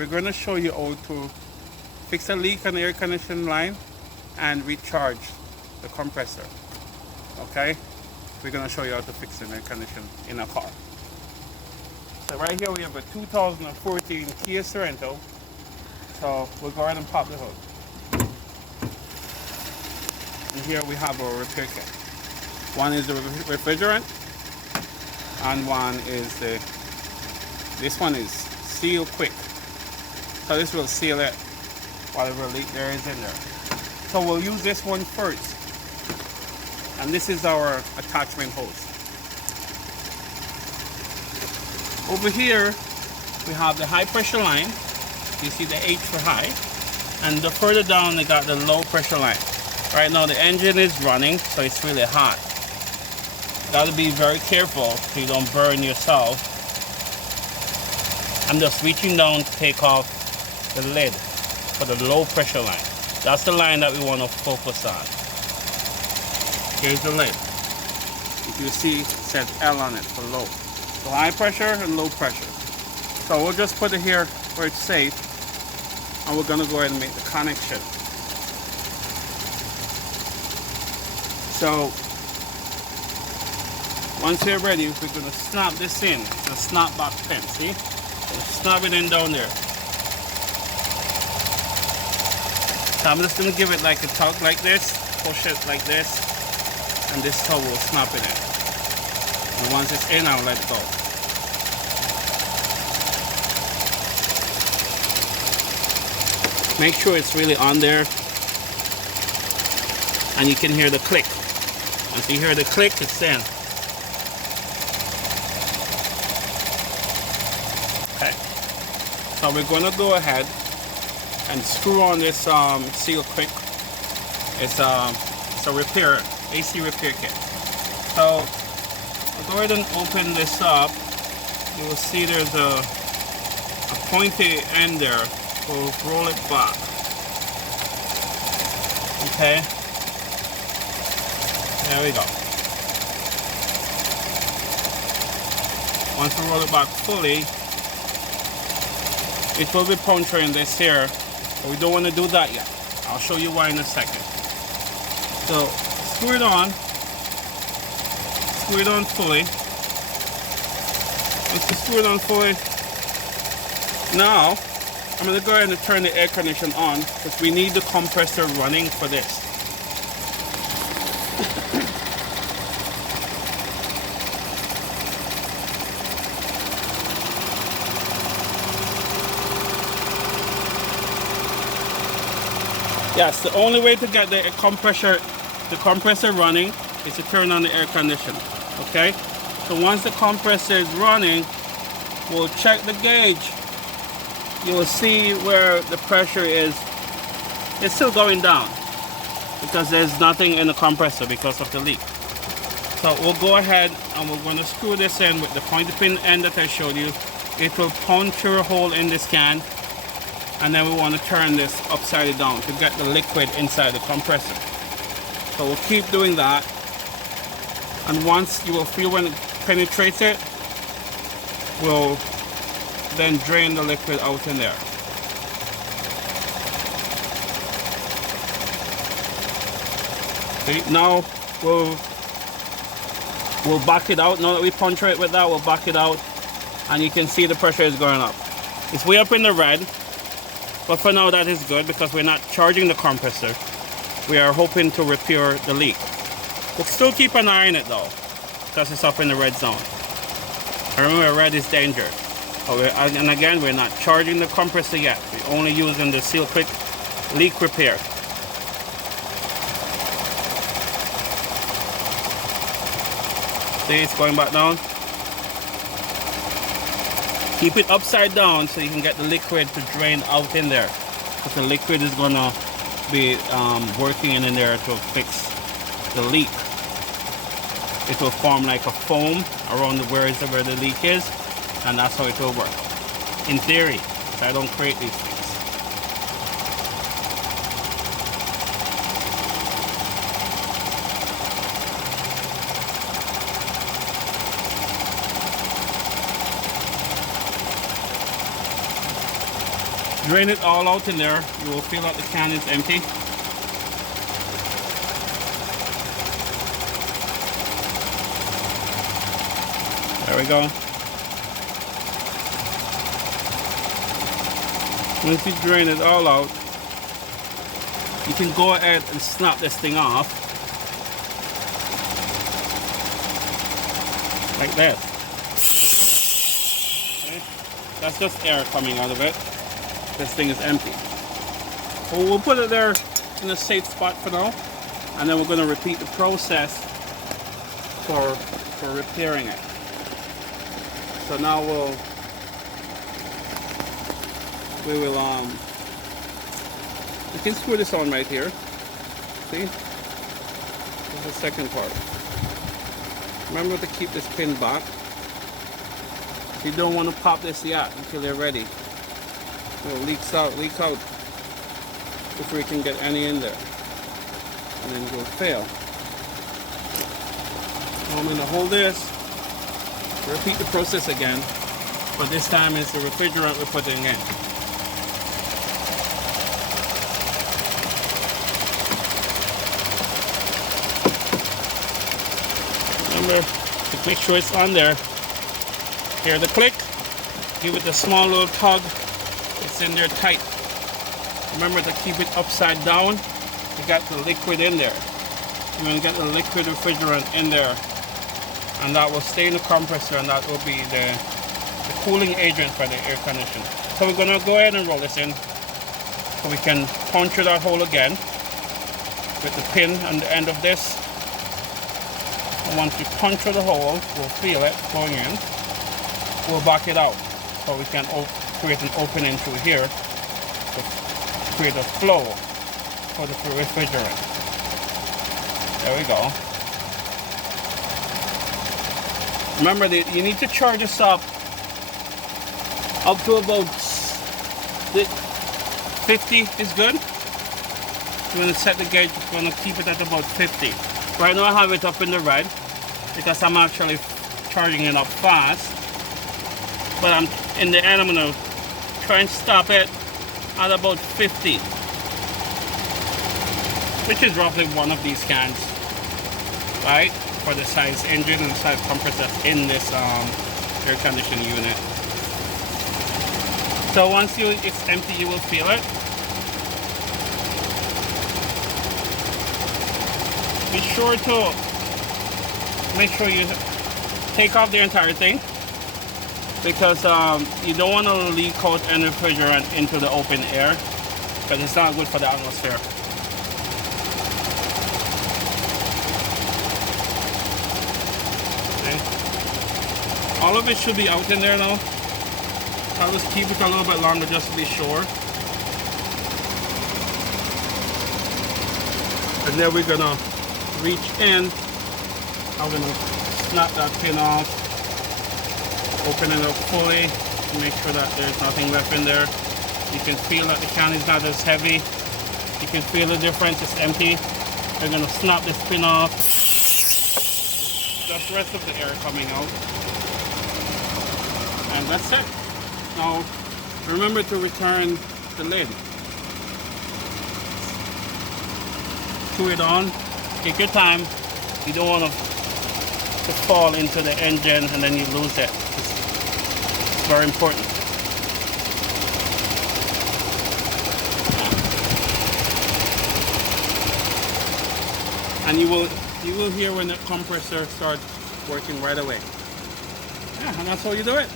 we're going to show you how to fix a leak on the air conditioning line and recharge the compressor. Okay, we're going to show you how to fix an air conditioner in a car. So right here we have a 2014 Kia Sorento. So we'll go ahead and pop the hood. And here we have our repair kit. One is the refrigerant, and one is this one is Seal Quick. So this will seal it, whatever leak there is in there. So we'll use this one first. And this is our attachment hose. Over here, we have the high pressure line. You see the H for high. And the further down, they got the low pressure line. Right now, the engine is running, so it's really hot. Gotta be very careful so you don't burn yourself. I'm just reaching down to take off the lid for the low pressure line. That's the line that we want to focus on. Here's the lid. If you see, it says L on it for low. So high pressure and low pressure. So we'll just put it here where it's safe, and we're gonna go ahead and make the connection. So once you're ready, we're gonna snap this in. It's a snap back pin, see? So snap it in down there. So I'm just gonna give it like a tug like this, push it like this, and this tug will snap it in. And once it's in, I'll let it go. Make sure it's really on there, and you can hear the click. Once you hear the click, it's in. Okay. So we're gonna go ahead and screw on this Seal Quick. It's a repair, AC repair kit. So I'll go ahead and open this up. You will see there's a pointy end there. We'll roll it back. Okay. There we go. Once we roll it back fully, it will be puncturing this here, but we don't want to do that yet. I'll show you why in a second. So screw it on fully. Once you screw it on fully, now I'm going to go ahead and turn the air conditioner on because we need the compressor running for this. Yes, the only way to get the compressor running is to turn on the air conditioner. Okay? So once the compressor is running, we'll check the gauge. You will see where the pressure is. It's still going down because there's nothing in the compressor because of the leak. So we'll go ahead and we're going to screw this in with the pointy pin end that I showed you. It will puncture a hole in this can, and then we want to turn this upside down to get the liquid inside the compressor. So we'll keep doing that, and once you will feel when it penetrates it, we'll then drain the liquid out in there. See, now we'll back it out. Now that we puncture it with that, we'll back it out, and you can see the pressure is going up. It's way up in the red, but for now that is good because we're not charging the compressor. We are hoping to repair the leak. We'll still keep an eye on it though, because it's up in the red zone. Remember, red is danger. And again, we're not charging the compressor yet. We're only using the Seal Quick leak repair. See, it's going back down. Keep it upside down so you can get the liquid to drain out in there, because the liquid is gonna be working in there to fix the leak. It will form like a foam around where the leak is, and that's how it will work. In theory, so I don't create these things. Drain it all out in there. You will feel that the can is empty. There we go. Once you drain it all out, you can go ahead and snap this thing off. Like this. Okay. That's just air coming out of it. This thing is empty. So we'll put it there in a safe spot for now. And then we're going to repeat the process for repairing it. So now we can screw this on right here. See? This is the second part. Remember to keep this pin back. You don't want to pop this yet until you're ready. It leaks out before you can get any in there. And then it will fail. So I'm going to hold this. Repeat the process again, but this time it's the refrigerant we're putting in. Remember to make sure it's on there. Hear the click, give it a small little tug, it's in there tight. Remember to keep it upside down. You got the liquid in there. You're going to get the liquid refrigerant in there, and that will stay in the compressor, and that will be the cooling agent for the air conditioner. So we're going to go ahead and roll this in so we can puncture that hole again with the pin on the end of this. And once we puncture the hole, we'll feel it going in. We'll back it out so we can create an opening through here to create a flow for the refrigerant. There we go. Remember that you need to charge this up to about 50 is good. You're going to set the gauge, you're going to keep it at about 50. Right now I have it up in the red because I'm actually charging it up fast. But in the end I'm going to try and stop it at about 50. Which is roughly one of these cans. Right? For the size engine and the size compressor in this air conditioning unit. So once it's empty, you will feel it. Be sure to make sure you take off the entire thing, because you don't want to leak out any refrigerant into the open air, because it's not good for the atmosphere. All of it should be out in there now. I'll just keep it a little bit longer just to be sure. And then we're gonna reach in. I'm gonna snap that pin off, open it up fully to make sure that there's nothing left in there. You can feel that the can is not as heavy. You can feel the difference, it's empty. We're gonna snap this pin off. Just the rest of the air coming out. And that's it. Now, remember to return the lid. Screw it on. Take your time. You don't want to fall into the engine and then you lose it. It's very important. And you will hear when the compressor starts working right away. Yeah, and that's how you do it.